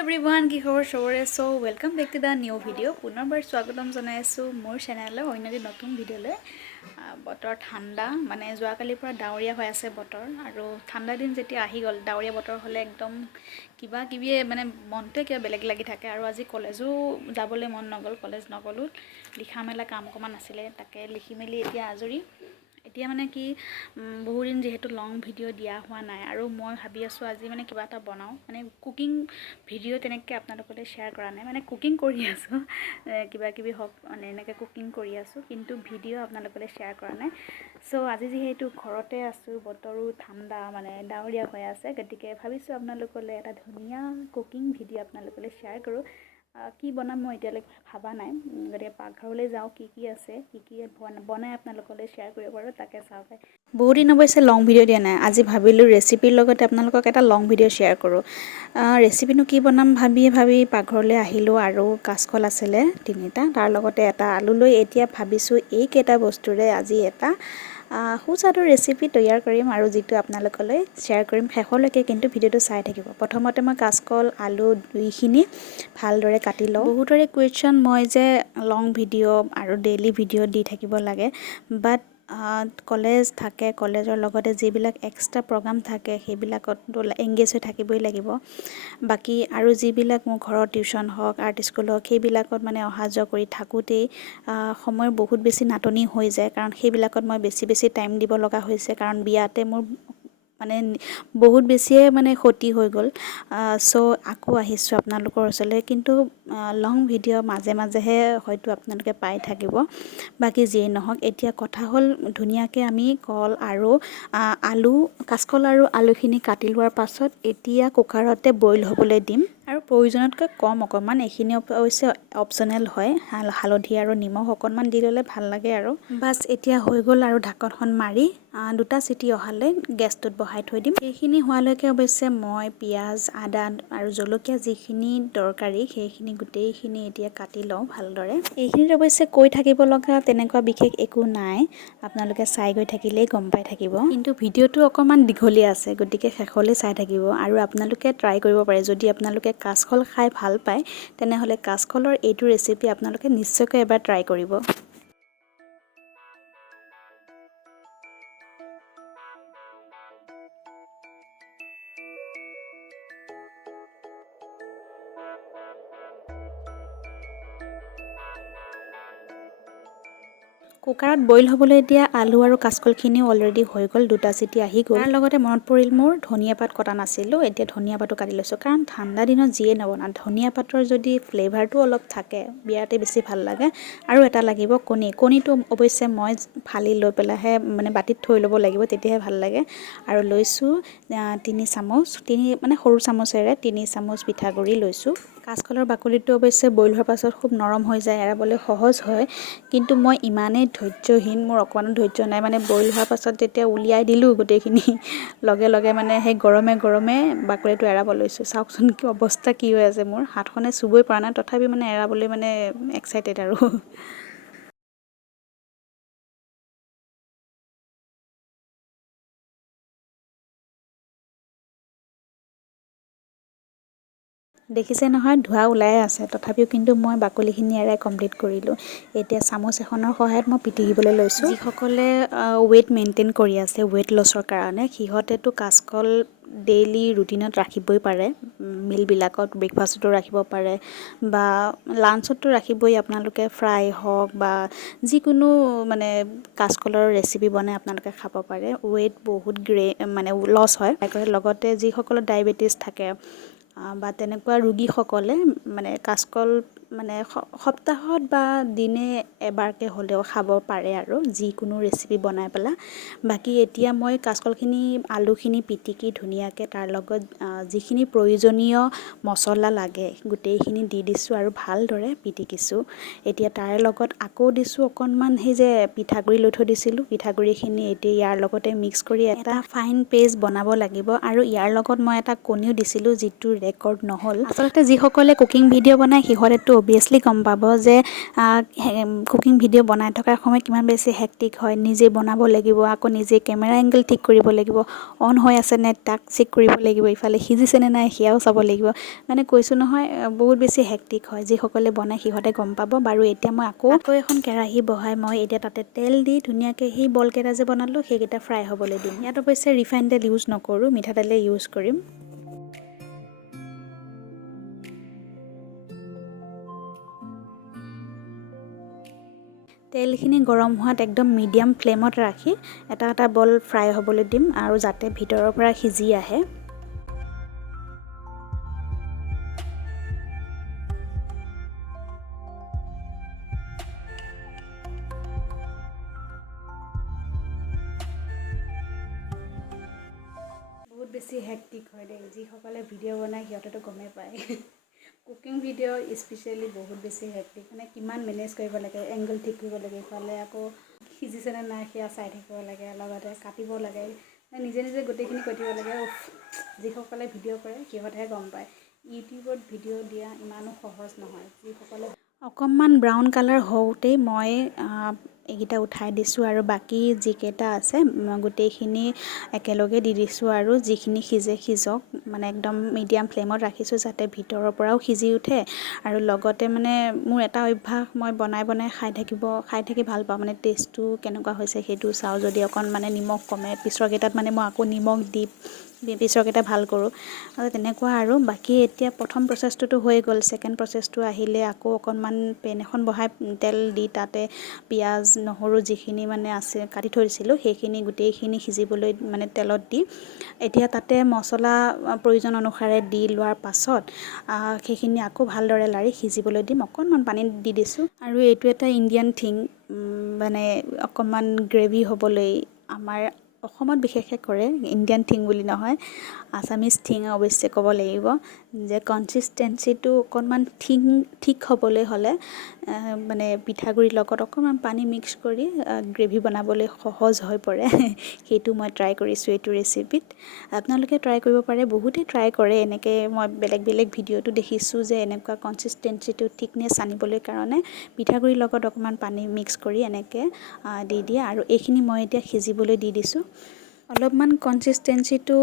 everyone, কি খবৰ সবৰে so welcome back to the new video' পুনৰবাৰ স্বাগতম জনাইছো মোৰ চেনেললৈ অন্য এটি নতুন ভিডিঅ'লৈ বতৰ ঠাণ্ডা মানে যোৱাকালিৰ পৰা ডাৱৰীয়া হৈ আছে বতৰ আৰু ঠাণ্ডা দিন যেতিয়া আহি গ'ল ডাৱৰীয়া বতৰ হ'লে একদম কিবা কিবি মানে মনটোৱে কিবা বেলেগ লাগি থাকে আৰু আজি কলেজো যাবলৈ মন নগ'ল কলেজ নগ'লো লিখা মেলা কাম অকমান আছিলে তাকে লিখি মেলি এতিয়া আজৰি এতিয়া মানে কি বহু দিন যেহেতু লং ভিডিঅ' দিয়া হোৱা নাই আৰু মই ভাবি আছোঁ আজি মানে কিবা এটা বনাওঁ মানে কুকিং ভিডিঅ' তেনেকৈ আপোনালোকলৈ শ্বেয়াৰ কৰা নাই মানে কুকিং কৰি আছোঁ কিবা কিবি হওক মানে এনেকৈ কুকিং কৰি আছোঁ কিন্তু ভিডিঅ' আপোনালোকলৈ শ্বেয়াৰ কৰা নাই চ' আজি যিহেতু ঘৰতে আছোঁ বতৰো ঠাণ্ডা মানে ডাৱৰীয়া হৈ আছে গতিকে ভাবিছোঁ আপোনালোকলৈ এটা ধুনীয়া কুকিং ভিডিঅ' আপোনালোকলৈ শ্বেয়াৰ কৰোঁ কি বনাম মই এতিয়ালৈকে ভাবা নাই গতিকে পাকঘৰলৈ যাওঁ কি আছে কি বনাই আপোনালোকলৈ শ্বেয়াৰ কৰিব পাৰোঁ তাকে চাওক বহুত দিন অৱশ্যে লং ভিডিঅ' দিয়া নাই আজি ভাবিলোঁ ৰেচিপিৰ লগতে আপোনালোকক এটা লং ভিডিঅ' শ্বেয়াৰ কৰোঁ ৰেচিপিনো কি বনাম ভাবি পাকঘৰলৈ আহিলোঁ আৰু কাচকল আছিলে 3টা তাৰ লগতে এটা আলু লৈ এতিয়া ভাবিছোঁ এইকেইটা বস্তুৰে আজি এটা সুস্বাদু ৰেচিপি তৈয়াৰ কৰিম আৰু যিটো আপোনালোকলৈ শ্বেয়াৰ কৰিম শেষলৈকে কিন্তু ভিডিঅ'টো চাই থাকিব প্ৰথমতে মই কাচকল আলু দুইখিনি ভালদৰে কাটি লওঁ বহুতৰে কুৱেশ্যন মই যে লং ভিডিঅ' আৰু ডেইলি ভিডিঅ' দি থাকিব লাগে বাট কলেজ থাকে কলেজৰ লগতে যিবিলাক এক্সট্ৰা প্ৰগ্ৰাম থাকে সেইবিলাকতো এংগেজ হৈ থাকিবই লাগিব বাকী আৰু যিবিলাক মোৰ ঘৰৰ টিউশ্যন হওক আৰ্ট স্কুল হওক সেইবিলাকত মানে অহা যোৱা কৰি থাকোঁতেই সময়ৰ বহুত বেছি নাটনি হৈ যায় কাৰণ সেইবিলাকত মই বেছি টাইম দিব লগা হৈছে কাৰণ বিয়াতে মোৰ মানে বহুত বেছিয়ে মানে ক্ষতি হৈ গ'ল চ' আকৌ আহিছোঁ আপোনালোকৰ ওচৰলৈ কিন্তু লং ভিডিঅ' মাজে মাজেহে হয়তো আপোনালোকে পাই থাকিব বাকী যিয়ে নহওক এতিয়া কথা হ'ল ধুনীয়াকৈ আমি কল আৰু আলু কাচকল আৰু আলুখিনি কাটি লোৱাৰ পাছত এতিয়া কুকাৰতে বইল হ'বলৈ দিম আৰু প্ৰয়োজনতকৈ কম অকণমান এইখিনি অৱশ্যে অপশ্যনেল হয় হালধি আৰু নিমখ অকণমান দি ল'লে ভাল লাগে আৰু বাছ এতিয়া হৈ গ'ল আৰু ঢাকনখন মাৰি 2টা চিটি অহালৈ গেছটোত বহাই থৈ দিম এইখিনি হোৱালৈকে অৱশ্যে মই পিঁয়াজ আদা আৰু জলকীয়া যিখিনি দৰকাৰী সেইখিনি গোটেইখিনি এতিয়া কাটি লওঁ ভালদৰে এইখিনিত অৱশ্যে কৈ থাকিব লগা তেনেকুৱা বিশেষ একো নাই আপোনালোকে চাই গৈ থাকিলেই গম পাই থাকিব কিন্তু ভিডিঅ'টো অকণমান দীঘলীয়া আছে গতিকে শেষলৈ চাই থাকিব আৰু আপোনালোকে ট্ৰাই কৰিব পাৰে যদি আপোনালোকে কাচকল খাই ভাল পায় তেনেহ'লে কাচকলৰ এইটো ৰেচিপি আপোনালোকে নিশ্চয়কৈ এবাৰ ট্ৰাই কৰিব কুকাৰত বইল হ'বলৈ এতিয়া আলু আৰু কাচকলখিনিও অলৰেডি হৈ গ'ল 2টা চিটি আহি গ'ল তাৰ লগতে মনত পৰিল মোৰ ধনিয়া পাত কটা নাছিলোঁ এতিয়া ধনিয়া পাতো কাটি লৈছোঁ কাৰণ ঠাণ্ডা দিনত যিয়ে নবনা ধনিয়া পাতৰ যদি ফ্লেভাৰটো অলপ থাকে বিৰাটে বেছি ভাল লাগে আৰু এটা লাগিব কণীটো অৱশ্যে মই ফালি লৈ পেলাইহে মানে বাতিত থৈ ল'ব লাগিব তেতিয়াহে ভাল লাগে আৰু লৈছোঁ 3 চামুচ মানে সৰু চামুচেৰে 3 চামুচ পিঠাগুড়ি লৈছোঁ কাচকলৰ বাকলিটো অৱশ্যে বইল হোৱাৰ পাছত খুব নৰম হৈ যায় এৰাবলৈ সহজ হয় কিন্তু মই ইমানেই ধৈৰ্যহীন মোৰ অকণমানো ধৈৰ্য নাই মানে বইল হোৱাৰ পাছত যেতিয়া উলিয়াই দিলোঁ গোটেইখিনি লগে মানে সেই গৰমে বাকলিটো এৰাব লৈছোঁ চাওকচোন কি অৱস্থা কি হৈ আছে মোৰ হাতখনে চুবই পৰা নাই তথাপি মানে এৰাবলৈ মানে এক্সাইটেড আৰু দেখিছে নহয় ধোঁৱা ওলাই আছে তথাপিও কিন্তু মই বাকলিখিনি এৰাই কমপ্লিট কৰিলোঁ এতিয়া চামুচ এখনৰ সহায়ত মই পিটিকিবলৈ লৈছোঁ যিসকলে ৱেইট মেইনটেইন কৰি আছে ৱেইট লছৰ কাৰণে সিহঁতেতো কাচকল ডেইলি ৰুটিনত ৰাখিবই পাৰে মিলবিলাকত ব্ৰেকফাষ্টতো ৰাখিব পাৰে বা লাঞ্চতো ৰাখিবই আপোনালোকে ফ্ৰাই হওক বা যিকোনো মানে কাচকলৰ ৰেচিপি বনাই আপোনালোকে খাব পাৰে ৱেইট বহুত মানে লছ হয় লগতে যিসকলৰ ডায়েবেটিছ থাকে বা তেনেকুৱা ৰোগীসকলে মানে কাচকল মানে সপ্তাহত বা দিনে এবাৰকৈ হ'লেও খাব পাৰে আৰু যিকোনো ৰেচিপি বনাই পেলাই বাকী এতিয়া মই কাচকলখিনি আলুখিনি পিটিকি ধুনীয়াকৈ তাৰ লগত যিখিনি প্ৰয়োজনীয় মছলা লাগে গোটেইখিনি দি দিছোঁ আৰু ভালদৰে পিটিকিছোঁ এতিয়া তাৰে লগত আকৌ দিছোঁ অকণমান সেই যে পিঠাগুড়ি লৈ থৈ দিছিলোঁ পিঠাগুড়িখিনি এতিয়া ইয়াৰ লগতে মিক্স কৰি এটা ফাইন পেষ্ট বনাব লাগিব আৰু ইয়াৰ লগত মই এটা কণীও দিছিলোঁ যিটো ৰেকৰ্ড নহ'ল। আচলতে যিসকলে কুকিং ভিডিঅ' বনায় সিহঁতেতো অভিয়াছলি গম পাব যে কুকিং ভিডিঅ' বনাই থকাৰ সময়ত কিমান বেছি হেক্টিক হয়। নিজে বনাব লাগিব, আকৌ নিজে কেমেৰা এংগল ঠিক কৰিব লাগিব, অন হৈ আছে নে তাক চেক কৰিব লাগিব, ইফালে সিজিছেনে নাই সেয়াও চাব লাগিব। মানে কৈছোঁ নহয় বহুত বেছি হেক্টিক হয়। যিসকলে বনায় সিহঁতে গম পাব। বাৰু এতিয়া মই আকৌ এখন কেৰাহী বহাই মই এতিয়া তাতে তেল দি ধুনীয়াকৈ সেই বলকেইটা যে বনালোঁ সেইকেইটা ফ্ৰাই হ'বলৈ দিম। ইয়াত অৱশ্যে ৰিফাইন তেল ইউজ নকৰোঁ, মিঠাতেলে ইউজ কৰিম। তেলখিনি গৰম হোৱাত একদম মিডিয়াম ফ্লেমত ৰাখি এটা এটা বল ফ্ৰাই হ'বলৈ দিম আৰু যাতে ভিতৰৰ পৰা সিজি আহে। বহুত বেছি হেক্টিক হয় দেই। যিসকলে ভিডিঅ' বনায় সিহঁতেতো গমেই পায়। কুকিং ভিডিঅ' স্পেচিয়েলি বহুত বেছি হেক্টিক, মানে কিমান মেনেজ কৰিব লাগে, এংগল ঠিক কৰিব লাগে, ইফালে আকৌ সিজিছেনে নাই সেয়া চাই থাকিব লাগে, লগতে কাটিব লাগে, নিজে নিজে গোটেইখিনি কৰি দিব লাগে। যিসকলে ভিডিঅ' কৰে সিহঁতেহে গম পায়। ইউটিউবত ভিডিঅ' দিয়া ইমানো সহজ নহয়। যিসকলে অকণমান ব্ৰাউন কালাৰ হওঁতেই মই এইকেইটা উঠাই দিছোঁ আৰু বাকী যিকেইটা আছে গোটেইখিনি একেলগে দি দিছোঁ আৰু যিখিনি সিজে সিজক, মানে একদম মিডিয়াম ফ্লেমত ৰাখিছোঁ যাতে ভিতৰৰ পৰাও সিজি উঠে। আৰু লগতে মানে মোৰ এটা অভ্যাস, মই বনাই খাই থাকি ভাল পাওঁ। মানে টেষ্টটো কেনেকুৱা হৈছে সেইটো চাওঁ। যদি অকণ মানে নিমখ কমে পিছৰকেইটাত মানে মই আকৌ নিমখ দি পিছৰকেইটা ভাল কৰোঁ। তেনেকুৱা আৰু বাকী এতিয়া প্ৰথম প্ৰচেছটোতো হৈ গ'ল। ছেকেণ্ড প্ৰচেছটো আহিলে আকৌ অকণমান পেন এখন বহাই তেল দি তাতে পিঁয়াজ নহৰু যিখিনি মানে আছে কাটি থৈ দিছিলোঁ সেইখিনি গোটেইখিনি সিজিবলৈ মানে তেলত দি এতিয়া তাতে মছলা প্ৰয়োজন অনুসাৰে দি লোৱাৰ পাছত সেইখিনি আকৌ ভালদৰে লাৰি সিজিবলৈ দিম। অকণমান পানী দি দিছোঁ। আৰু এইটো এটা ইণ্ডিয়ান থিং, মানে অকণমান গ্ৰেভি হ'বলৈ আমাৰ অসমত বিশেষকৈ কৰে, ইণ্ডিয়ান থিং বুলি নহয়, আছামিজ থিং অৱশ্যে ক'ব লাগিব, যে কনচিষ্টেঞ্চিটো অকণমান ঠিক হ'বলৈ হ'লে মানে পিঠাগুড়িৰ লগত অকণমান পানী মিক্স কৰি গ্ৰেভি বনাবলৈ সহজ হৈ পৰে। সেইটো মই ট্ৰাই কৰিছোঁ এইটো ৰেচিপিত। আপোনালোকে ট্ৰাই কৰিব পাৰে, বহুতেই ট্ৰাই কৰে এনেকৈ। মই বেলেগ বেলেগ ভিডিঅ'টো দেখিছোঁ যে এনেকুৱা কনচিষ্টেঞ্চিটো থিকনেছ আনিবলৈ কাৰণে পিঠাগুড়িৰ লগত অকণমান পানী মিক্স কৰি এনেকৈ দি দিয়ে। আৰু এইখিনি মই এতিয়া সিজিবলৈ দি দিছোঁ। অলপমান কনচিষ্টেঞ্চিটো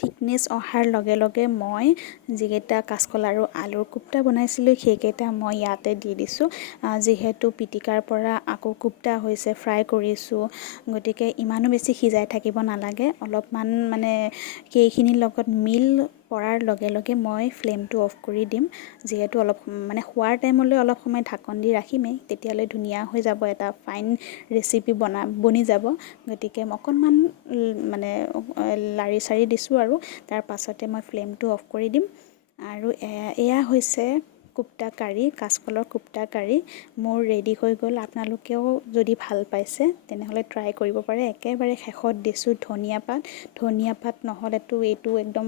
থিকনেছ অহাৰ লগে লগে মই যিকেইটা কাচকল আৰু আলুৰ কোপ্তা বনাইছিলোঁ সেইকেইটা মই ইয়াতে দি দিছোঁ। যিহেতু পিটিকাৰ পৰা আকৌ কোপ্তা হৈছে, ফ্ৰাই কৰিছোঁ, গতিকে ইমানো বেছি সিজাই থাকিব নালাগে। অলপমান মানে সেইখিনিৰ লগত মিল পৰাৰ লগে লগে মই ফ্লেমটো অফ কৰি দিম। যিহেতু অলপ মানে খোৱাৰ টাইমলৈ অলপ সময় ঢাকন দি ৰাখিমেই, তেতিয়ালৈ ধুনীয়া হৈ যাব, এটা ফাইন ৰেচিপি বনি যাব। গতিকে অকণমান মানে লাৰি চাৰি দিছোঁ আৰু তাৰ পাছতে মই ফ্লেমটো অফ কৰি দিম। আৰু এয়া হৈছে কোপ্তা কাৰী, কাচকলৰ কোপ্তা কাৰী মোৰ ৰেডি হৈ গ'ল। আপোনালোকেও যদি ভাল পাইছে তেনেহ'লে ট্ৰাই কৰিব পাৰে। একেবাৰে শেষত দিছোঁ ধনিয়া পাত। ধনিয়া পাত নহ'লেতো এইটো একদম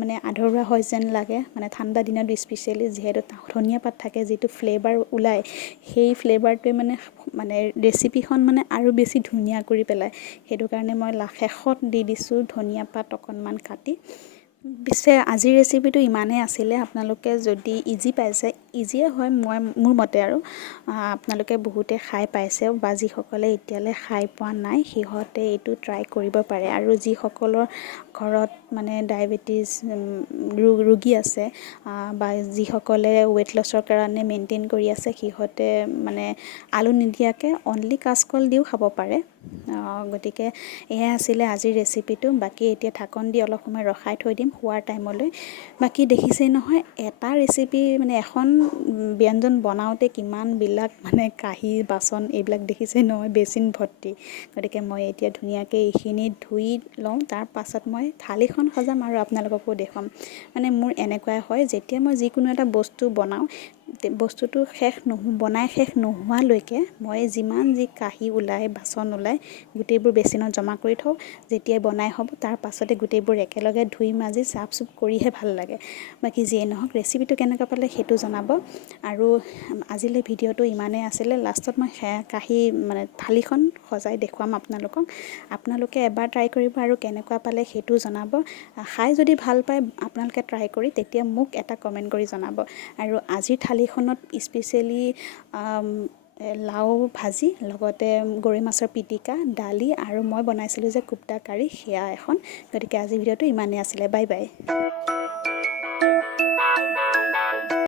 মানে আধৰুৱা হয় যেন লাগে, মানে ঠাণ্ডা দিনত স্পেচিয়েলি যিহেতু ধনিয়া পাত থাকে, যিটো ফ্লেভাৰ ওলায় সেই ফ্লেভাৰটোৱে মানে ৰেচিপিখন মানে আৰু বেছি ধুনীয়া কৰি পেলায়। সেইটো কাৰণে মই শেষত দি দিছোঁ ধনিয়া পাত অকণমান কাটি। পিছে আজিৰ ৰেচিপিটো ইমানেই আছিলে। আপোনালোকে যদি ইজি পাইছে, ইজিয়ে হয় মোৰ মতে, আৰু আপোনালোকে বহুতে খাই পাইছে বা যিসকলে এতিয়ালৈ খাই পোৱা নাই সিহঁতে এইটো ট্ৰাই কৰিব পাৰে। আৰু যিসকলৰ ঘৰত মানে ডায়েবেটিছ ৰোগী আছে বা যিসকলে ৱেইট লছৰ কাৰণে মেইনটেইন কৰি আছে সিহঁতে মানে আলু নিদিয়াকৈ অনলি কাচকল দিও খাব পাৰে। গতিকে এয়া আছিলে আজিৰ ৰেচিপিটো। বাকী এতিয়া ঢাকন দি অলপ সময় ৰখাই থৈ দিম খোৱাৰ টাইমলৈ। বাকী দেখিছেই নহয়, এটা ৰেচিপি মানে এখন ব্যঞ্জন বনাওঁতে কিমানবিলাক মানে কাঁহী বাচন এইবিলাক দেখিছেই নহয়, বেচিন ভৰ্তি। গতিকে মই এতিয়া ধুনীয়াকৈ এইখিনি ধুই লওঁ, তাৰ পাছত মই থালিখন সজাম আৰু আপোনালোককো দেখুৱাম। মানে মোৰ এনেকুৱাই হয়, যেতিয়া মই যিকোনো এটা বস্তু বনাওঁ বস্তুটো বনাই শেষ নোহোৱালৈকে মই যিমান যি কাঁহী ওলায় বাচন ওলায় গোটেইবোৰ বেচিনত জমা কৰি থওঁ। যেতিয়াই বনাই হ'ব তাৰ পাছতে গোটেইবোৰ একেলগে ধুই মাজি চাফ চুফ কৰিহে ভাল লাগে। বাকী যিয়ে নহওক ৰেচিপিটো কেনেকুৱা পালে সেইটো জনাব। আৰু আজিলৈ ভিডিঅ'টো ইমানেই আছিলে। লাষ্টত মই কাঁহী মানে থালিখন সজাই দেখুৱাম আপোনালোকে এবাৰ ট্ৰাই কৰিব আৰু কেনেকুৱা পালে সেইটো জনাব। খাই যদি ভাল পায় আপোনালোকে ট্ৰাই কৰি তেতিয়া মোক এটা কমেণ্ট কৰি জনাব। আৰু আজিৰ থালিখনত স্পেচিয়েলি লাও ভাজি লগতে গৰৈ মাছৰ পিটিকা দালি আৰু মই বনাইছিলোঁ যে কুপ্তা কাৰী সেয়া এখন। গতিকে আজিৰ ভিডিঅ'টো ইমানেই আছিলে। Bye bye.